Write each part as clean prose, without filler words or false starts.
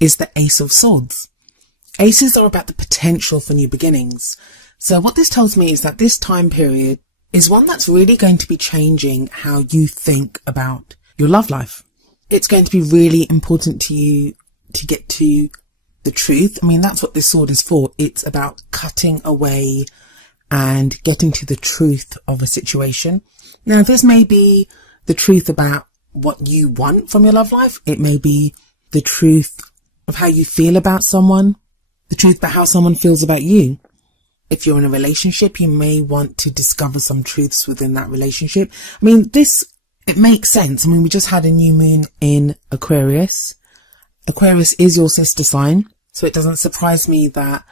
is the Ace of Swords. Aces are about the potential for new beginnings. So what this tells me is that this time period is one that's really going to be changing how you think about your love life. It's going to be really important to you to get to the truth. I mean, that's what this sword is for. It's about cutting away and getting to the truth of a situation. Now, this may be the truth about what you want from your love life. It may be the truth of how you feel about someone, the truth about how someone feels about you. If you're in a relationship, you may want to discover some truths within that relationship. I mean, it makes sense. I mean, we just had a new moon in Aquarius. Aquarius is your sister sign, so it doesn't surprise me that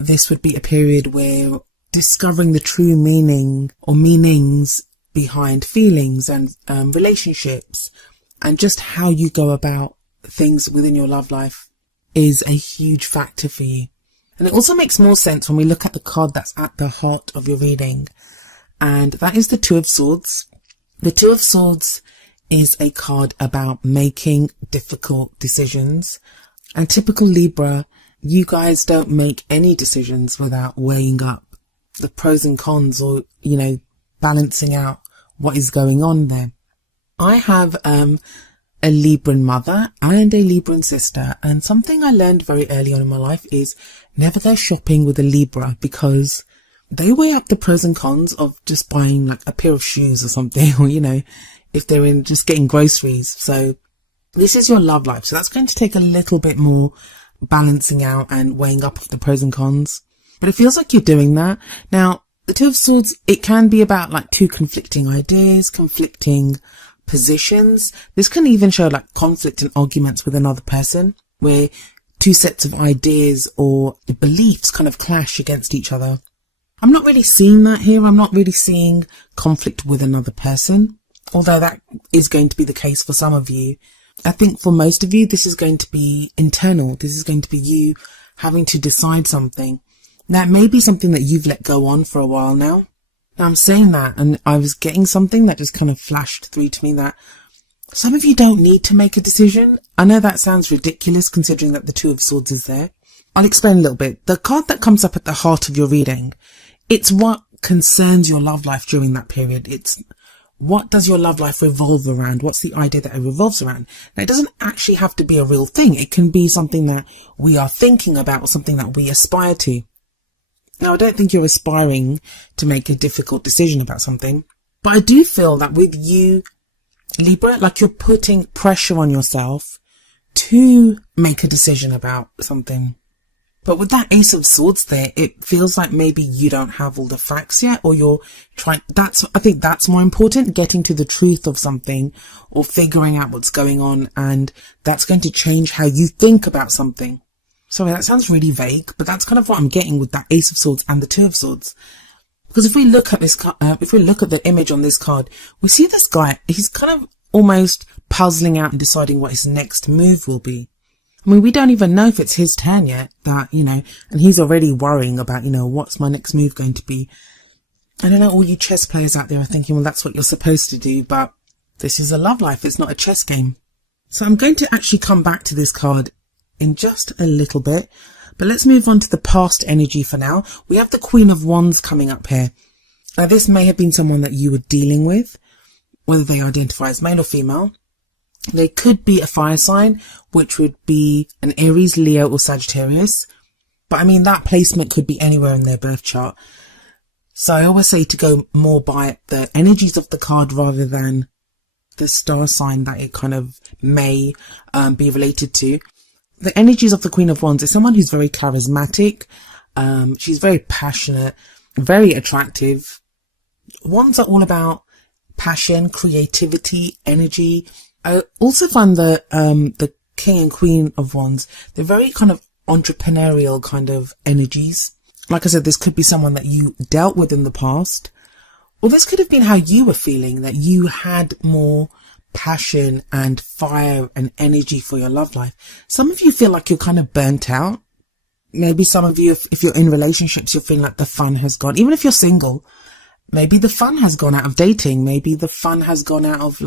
this would be a period where discovering the true meaning or meanings behind feelings and relationships and just how you go about things within your love life is a huge factor for you. And it also makes more sense when we look at the card that's at the heart of your reading, and that is the Two of Swords. The Two of Swords is a card about making difficult decisions, and typical Libra, you guys don't make any decisions without weighing up the pros and cons, or, balancing out what is going on there. I have a Libran mother and a Libran sister, and something I learned very early on in my life is never go shopping with a Libra, because they weigh up the pros and cons of just buying like a pair of shoes or something, or if they're in just getting groceries. So this is your love life, so that's going to take a little bit more balancing out and weighing up of the pros and cons, but it feels like you're doing that. Now, the Two of Swords, it can be about like two conflicting ideas, conflicting positions. This can even show like conflict and arguments with another person, where two sets of ideas or beliefs kind of clash against each other. I'm not really seeing that here. I'm not really seeing conflict with another person, although that is going to be the case for some of you. I think for most of you, this is going to be internal. This is going to be you having to decide something. That may be something that you've let go on for a while now. Now, I'm saying that, and I was getting something that just kind of flashed through to me, that some of you don't need to make a decision. I know that sounds ridiculous considering that the Two of Swords is there. I'll explain a little bit. The card that comes up at the heart of your reading, it's what concerns your love life during that period. It's what does your love life revolve around? What's the idea that it revolves around? Now, it doesn't actually have to be a real thing. It can be something that we are thinking about or something that we aspire to. Now, I don't think you're aspiring to make a difficult decision about something, but I do feel that with you, Libra, like you're putting pressure on yourself to make a decision about something. But with that Ace of Swords there, it feels like maybe you don't have all the facts yet, or you're trying, I think that's more important, getting to the truth of something or figuring out what's going on, and that's going to change how you think about something. Sorry, that sounds really vague, but that's kind of what I'm getting with that Ace of Swords and the Two of Swords. Because if we look at this, if we look at the image on this card, we see this guy, he's kind of almost puzzling out and deciding what his next move will be. I mean, we don't even know if it's his turn yet, that, and he's already worrying about, what's my next move going to be. I don't know, all you chess players out there are thinking, well, that's what you're supposed to do, but this is a love life. It's not a chess game. So I'm going to actually come back to this card in just a little bit, but let's move on to the past energy for now. We have the Queen of Wands coming up here. Now, this may have been someone that you were dealing with, whether they identify as male or female. They could be a fire sign, which would be an Aries, Leo, or Sagittarius. But I mean, that placement could be anywhere in their birth chart. So I always say to go more by the energies of the card rather than the star sign that it kind of may be related to. The energies of the Queen of Wands is someone who's very charismatic. She's very passionate, very attractive. Wands are all about passion, creativity, energy. I also find that the King and Queen of Wands, they're very kind of entrepreneurial kind of energies. Like I said, this could be someone that you dealt with in the past, or this could have been how you were feeling, that you had more passion and fire and energy for your love life. Some of you feel like you're kind of burnt out. Maybe some of you, if you're in relationships, you're feeling like the fun has gone. Even if you're single, maybe the fun has gone out of dating. Maybe the fun has gone out of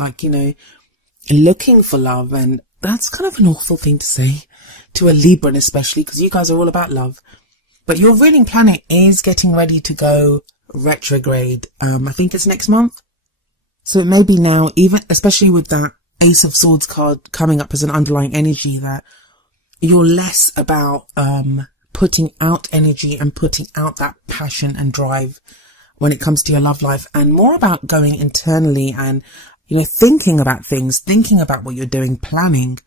looking for love. And that's kind of an awful thing to say. to a Libra especially, because you guys are all about love. But your ruling planet is getting ready to go retrograde. I think it's next month. So it may be now, even especially with that Ace of Swords card coming up as an underlying energy, that you're less about putting out energy and putting out that passion and drive when it comes to your love life, and more about going internally and, thinking about things, thinking about what you're doing, planning.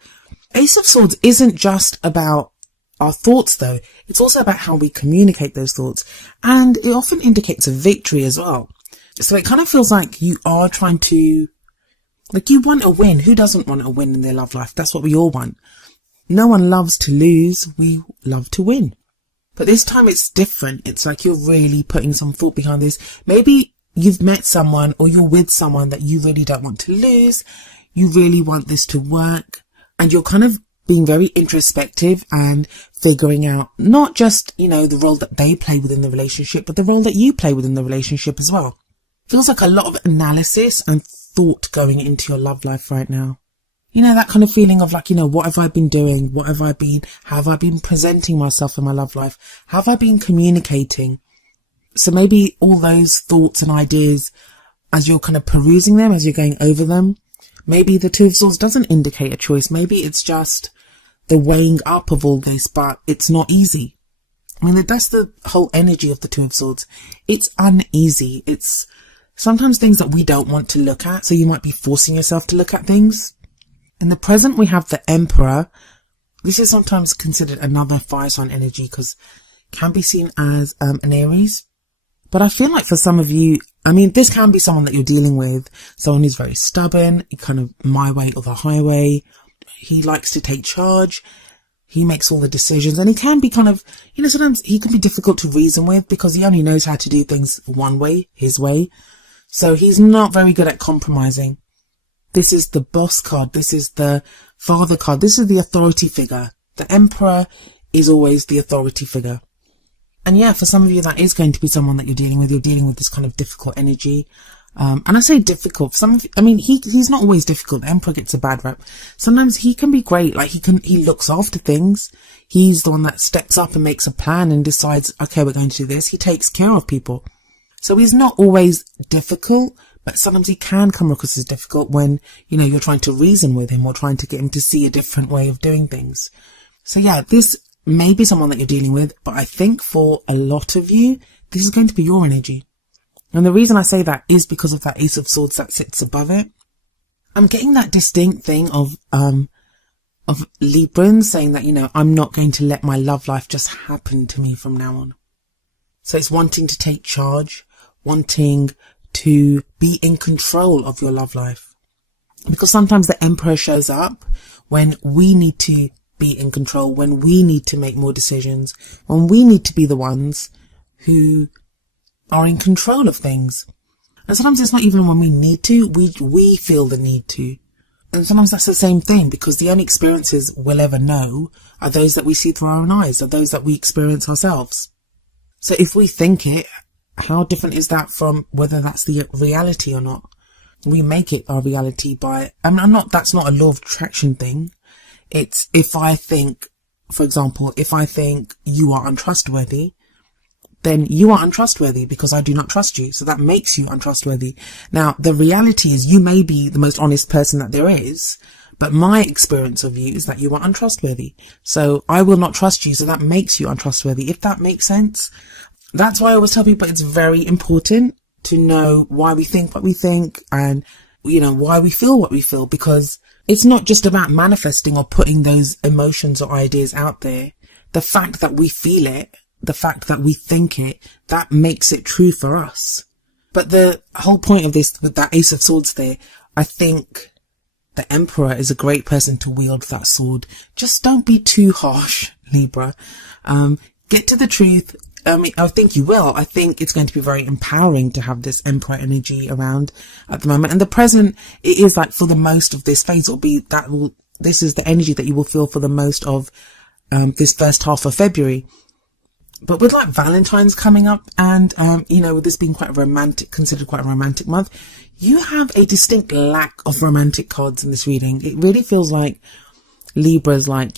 Ace of Swords isn't just about our thoughts though. It's also about how we communicate those thoughts, and it often indicates a victory as well. So it kind of feels like you are trying to, you want a win. Who doesn't want a win in their love life? That's what we all want. No one loves to lose. We love to win. But this time it's different. It's like you're really putting some thought behind this. Maybe you've met someone or you're with someone that you really don't want to lose. You really want this to work, and you're kind of being very introspective and figuring out not just, the role that they play within the relationship, but the role that you play within the relationship as well. Feels like a lot of analysis and thought going into your love life right now. That kind of feeling of what have I been doing? How have I been presenting myself in my love life? How have I been communicating? So maybe all those thoughts and ideas, as you're kind of perusing them, as you're going over them, maybe the Two of Swords doesn't indicate a choice. Maybe it's just the weighing up of all this, but it's not easy. That's the whole energy of the Two of Swords. It's uneasy. It's sometimes things that we don't want to look at. So you might be forcing yourself to look at things. In the present, we have the Emperor. This is sometimes considered another fire sign energy because it can be seen as an Aries. But I feel like for some of you, this can be someone that you're dealing with, someone who's very stubborn, kind of my way or the highway. He likes to take charge. He makes all the decisions, and he can be kind of, sometimes he can be difficult to reason with because he only knows how to do things one way, his way. So he's not very good at compromising. This is the boss card. This is the father card. This is the authority figure. The Emperor is always the authority figure. And yeah, for some of you, that is going to be someone that you're dealing with. You're dealing with this kind of difficult energy. And I say difficult. For some of you, he's not always difficult. The Emperor gets a bad rep. Sometimes he can be great. He looks after things. He's the one that steps up and makes a plan and decides, okay, we're going to do this. He takes care of people. So he's not always difficult, but sometimes he can come across as difficult when, you're trying to reason with him or trying to get him to see a different way of doing things. So yeah, this may be someone that you're dealing with, but I think for a lot of you, this is going to be your energy. And the reason I say that is because of that Ace of Swords that sits above it. I'm getting that distinct thing of Librans saying that, I'm not going to let my love life just happen to me from now on. So it's wanting to take charge, wanting to be in control of your love life. Because sometimes the Emperor shows up when we need to be in control, when we need to make more decisions, when we need to be the ones who are in control of things. And sometimes it's not even when we need to, we feel the need to. And sometimes that's the same thing, because the only experiences we'll ever know are those that we see through our own eyes, are those that we experience ourselves. So if we think it, how different is that from whether that's the reality or not? We make it our reality by, that's not a law of attraction thing. It's if I think, for example, if I think you are untrustworthy, then you are untrustworthy because I do not trust you. So that makes you untrustworthy. Now, the reality is you may be the most honest person that there is, but my experience of you is that you are untrustworthy. So I will not trust you. So that makes you untrustworthy, if that makes sense. That's why I always tell people it's very important to know why we think what we think and, why we feel what we feel, because it's not just about manifesting or putting those emotions or ideas out there. The fact that we feel it, the fact that we think it, that makes it true for us. But the whole point of this, with that Ace of Swords there, I think the Emperor is a great person to wield that sword. Just don't be too harsh, Libra. Get to the truth. I think you will. I think it's going to be very empowering to have this Emperor energy around at the moment. And the present, it is like for the most of this phase, this is the energy that you will feel for the most of this first half of February. But with like Valentine's coming up and, with this being considered quite a romantic month, you have a distinct lack of romantic cards in this reading. It really feels like Libra's like,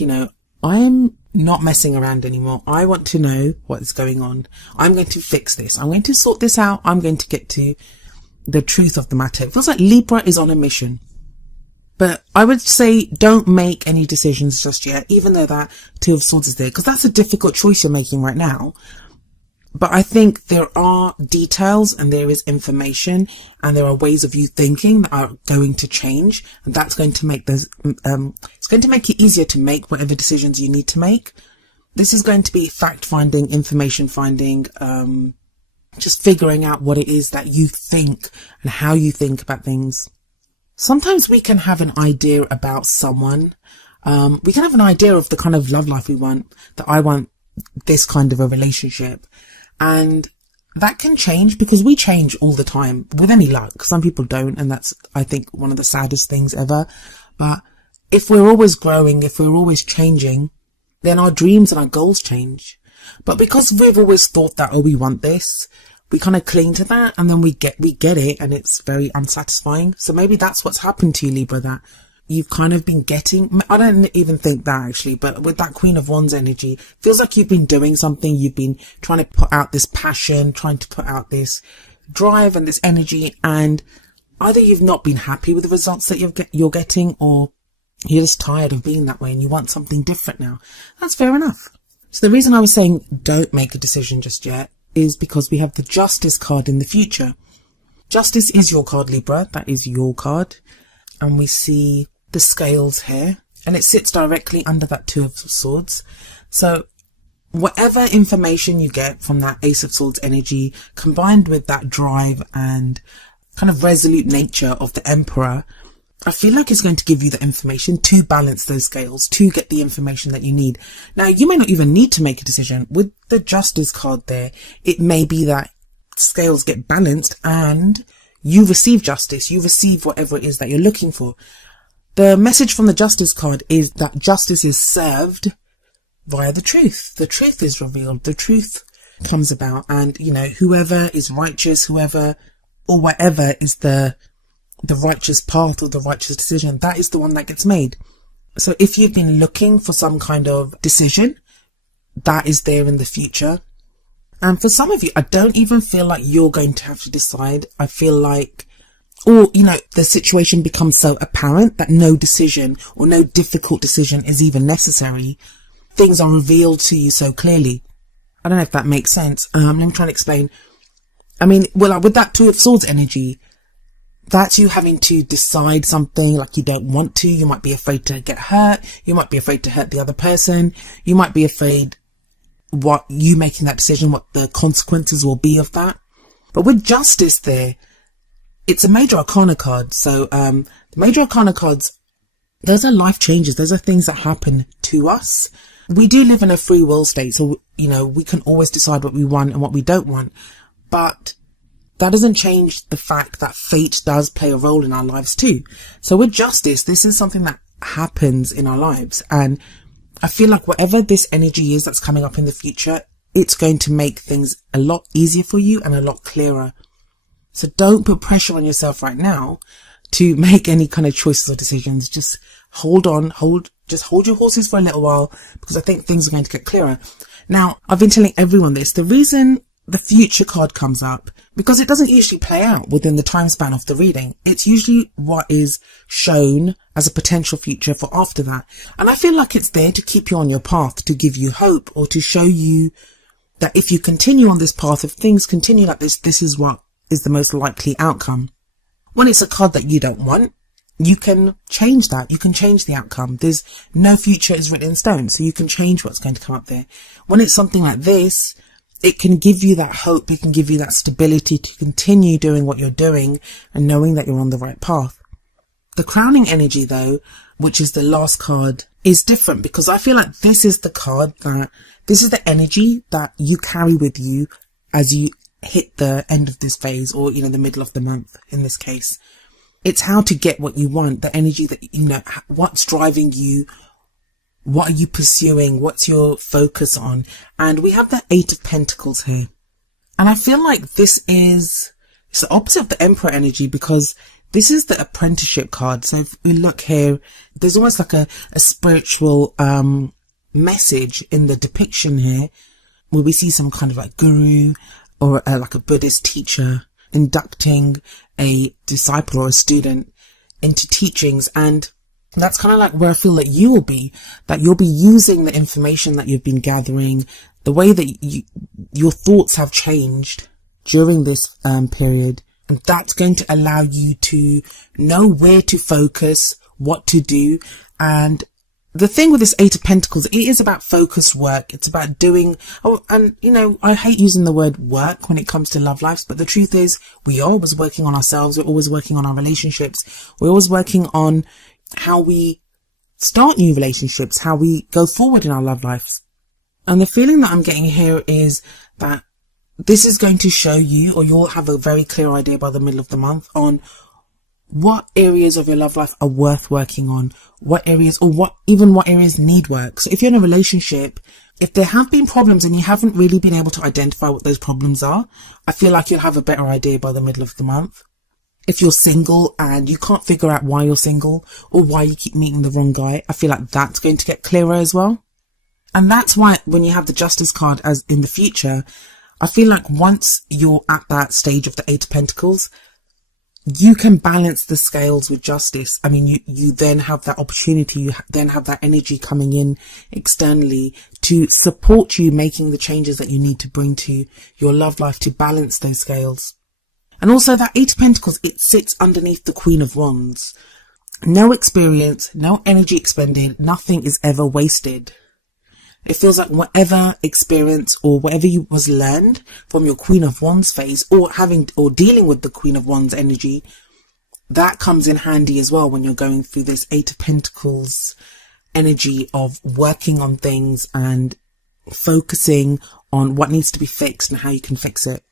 I'm not messing around anymore. I want to know what is going on. I'm going to fix this. I'm going to sort this out. I'm going to get to the truth of the matter. It feels like Libra is on a mission. But I would say don't make any decisions just yet, even though that Two of Swords is there, because that's a difficult choice you're making right now. But I think there are details and there is information and there are ways of you thinking that are going to change. And that's going to make this, it's going to make it easier to make whatever decisions you need to make. This is going to be fact finding, information finding, just figuring out what it is that you think and how you think about things. Sometimes we can have an idea about someone. We can have an idea of the kind of love life we want, that I want this kind of a relationship. And that can change because we change all the time with any luck. Some people don't. And that's, I think, one of the saddest things ever. But if we're always growing, if we're always changing, then our dreams and our goals change. But because we've always thought that, oh, we want this, we kind of cling to that and then we get it and it's very unsatisfying. So maybe that's what's happened to you, Libra, that you've kind of been getting, I don't even think that actually, but with that Queen of Wands energy, feels like you've been doing something. You've been trying to put out this passion, trying to put out this drive and this energy. And either you've not been happy with the results that you're getting, or you're just tired of being that way and you want something different now. That's fair enough. So the reason I was saying don't make a decision just yet is because we have the Justice card in the future. Justice is your card, Libra. That is your card. And we see the scales here, and it sits directly under that Two of Swords. So whatever information you get from that Ace of Swords energy, combined with that drive and kind of resolute nature of the Emperor, I feel like it's going to give you the information to balance those scales, to get the information that you need. Now, you may not even need to make a decision. With the Justice card there, it may be that scales get balanced and you receive justice. You receive whatever it is that you're looking for. The message from the Justice card is that justice is served via the truth. The truth is revealed. The truth comes about. And, you know, whoever is righteous, whoever or whatever is the righteous path or the righteous decision, that is the one that gets made. So if you've been looking for some kind of decision, that is there in the future. And for some of you, I don't even feel like you're going to have to decide. I feel like, or, you know, the situation becomes so apparent that no decision or no difficult decision is even necessary. Things are revealed to you so clearly. I don't know if that makes sense. Let me try and explain. I mean, well, with that Two of Swords energy, that's you having to decide something like you don't want to. You might be afraid to get hurt. You might be afraid to hurt the other person. You might be afraid what you making that decision, what the consequences will be of that. But with Justice there, it's a Major Arcana card. So the Major Arcana cards, those are life changes. Those are things that happen to us. We do live in a free will state. So, you know, we can always decide what we want and what we don't want. But that doesn't change the fact that fate does play a role in our lives too. So with Justice, this is something that happens in our lives. And I feel like whatever this energy is that's coming up in the future, it's going to make things a lot easier for you and a lot clearer. So don't put pressure on yourself right now to make any kind of choices or decisions. Just hold on, just hold your horses for a little while, because I think things are going to get clearer. Now, I've been telling everyone this. The reason the future card comes up, because it doesn't usually play out within the time span of the reading. It's usually what is shown as a potential future for after that. And I feel like it's there to keep you on your path, to give you hope, or to show you that if you continue on this path, if things continue like this is what is the most likely outcome. When it's a card that you don't want, you can change that. You can change the outcome. There's no future is written in stone, so you can change what's going to come up there. When it's something like this, it can give you that hope. It can give you that stability to continue doing what you're doing and knowing that you're on the right path. The crowning energy though, which is the last card, is different, because I feel like this is the card that, this is the energy that you carry with you as you hit the end of this phase, or, you know, the middle of the month in this case. It's how to get what you want, the energy that, you know, what's driving you. What are you pursuing? What's your focus on? And we have the Eight of Pentacles here. And I feel like it's the opposite of the Emperor energy, because this is the apprenticeship card. So if we look here, there's almost like a spiritual, message in the depiction here, where we see some kind of like guru or like a Buddhist teacher inducting a disciple or a student into teachings. And that's kind of like where I feel that you will be, that you'll be using the information that you've been gathering, the way that your thoughts have changed during this period. And that's going to allow you to know where to focus, what to do. And the thing with this Eight of Pentacles, it is about focused work. It's about doing, and you know, I hate using the word work when it comes to love lives, but the truth is we're always working on ourselves. We're always working on our relationships. We're always working on how we start new relationships, how we go forward in our love lives. And the feeling that I'm getting here is that this is going to show you, or you'll have a very clear idea by the middle of the month on what areas of your love life are worth working on, what areas need work. So if you're in a relationship, if there have been problems and you haven't really been able to identify what those problems are, I feel like you'll have a better idea by the middle of the month. If you're single and you can't figure out why you're single or why you keep meeting the wrong guy, I feel like that's going to get clearer as well. And that's why when you have the Justice card as in the future, I feel like once you're at that stage of the Eight of Pentacles, you can balance the scales with justice. I mean, you then have that opportunity, you then have that energy coming in externally to support you making the changes that you need to bring to your love life to balance those scales. And also that Eight of Pentacles, it sits underneath the Queen of Wands. No experience, no energy expended, nothing is ever wasted. It feels like whatever experience or whatever was learned from your Queen of Wands phase or dealing with the Queen of Wands energy, that comes in handy as well when you're going through this Eight of Pentacles energy of working on things and focusing on what needs to be fixed and how you can fix it.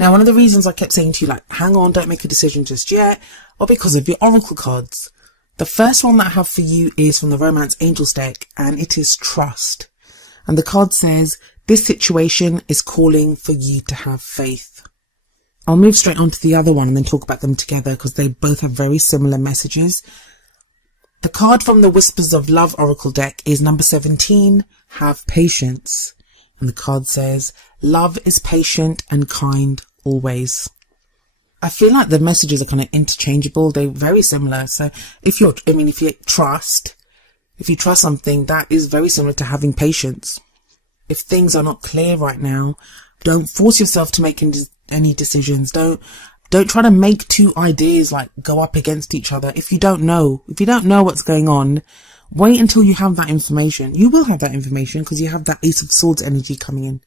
Now, one of the reasons I kept saying to you, like, hang on, don't make a decision just yet, or because of your oracle cards. The first one that I have for you is from the Romance Angels deck, and it is Trust. And the card says, this situation is calling for you to have faith. I'll move straight on to the other one and then talk about them together because they both have very similar messages. The card from the Whispers of Love Oracle deck is number 17, Have Patience. And the card says, love is patient and kind always. I feel like the messages are kind of interchangeable. They're very similar. So if you trust something, that is very similar to having patience. If things are not clear right now, don't force yourself to make any decisions. Don't try to make two ideas like go up against each other. If you don't know what's going on, wait until you have that information. You will have that information because you have that Ace of Swords energy coming in.